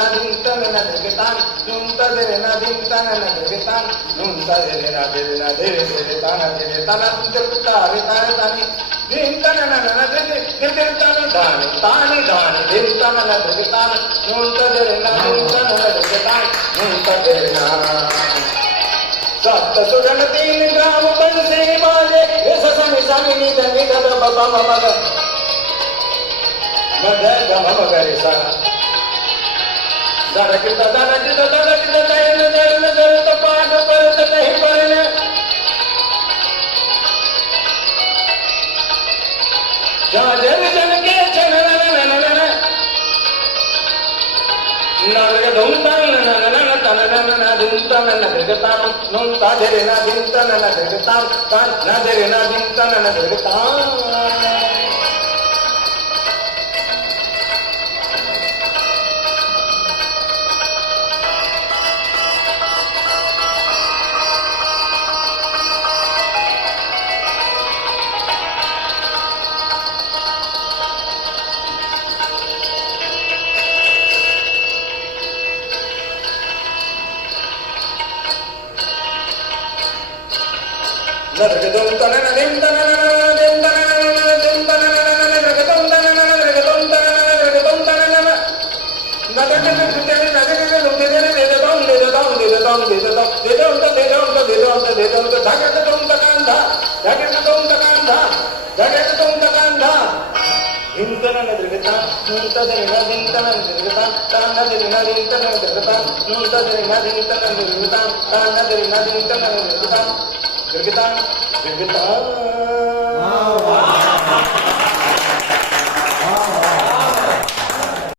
na dintan na dirgitan nunta dere na dintan na dirgitan nunta dere na dere tan dirta ritan tani dintan na dirgitan dani tani dani dintan na dirgitan nunta dere na dintan na dirgitan nunta dere na सप्त सुगन 3 ग्राम बंसी बाजे yes सनि सनि नि ध नि ध ब ब म म ग म ग ग म म ग रे सा दर कि द दर कि द दर कि द दैन दैन दर त पाग पर त नहीं परन जा जन जन के चन न न न न नरग धुम तन न न न तन न न धुम न धृगतान नोंता धरे न धिंतन न धृगतान तान न धरे न धिंतन न धृगतान नरगदुम तनन दिंतन दिंतन दिंतन नरगदुम तनन नरगदुम तनन नरगदुम तनन नरगदुम तनन नरगदुम तनन देदम देदम देदम देदम देदम देदम देदम देदम धगदुम तकांधा धगदुम तकांधा धगदुम तकांधा दिंतन नरगता नूंता देना दिंतन नरगता ताना देना दिंतन नरगता नूंता देना दिंतन नरगता ताना देना दिंतन नरगता गिरगिता गिरगिता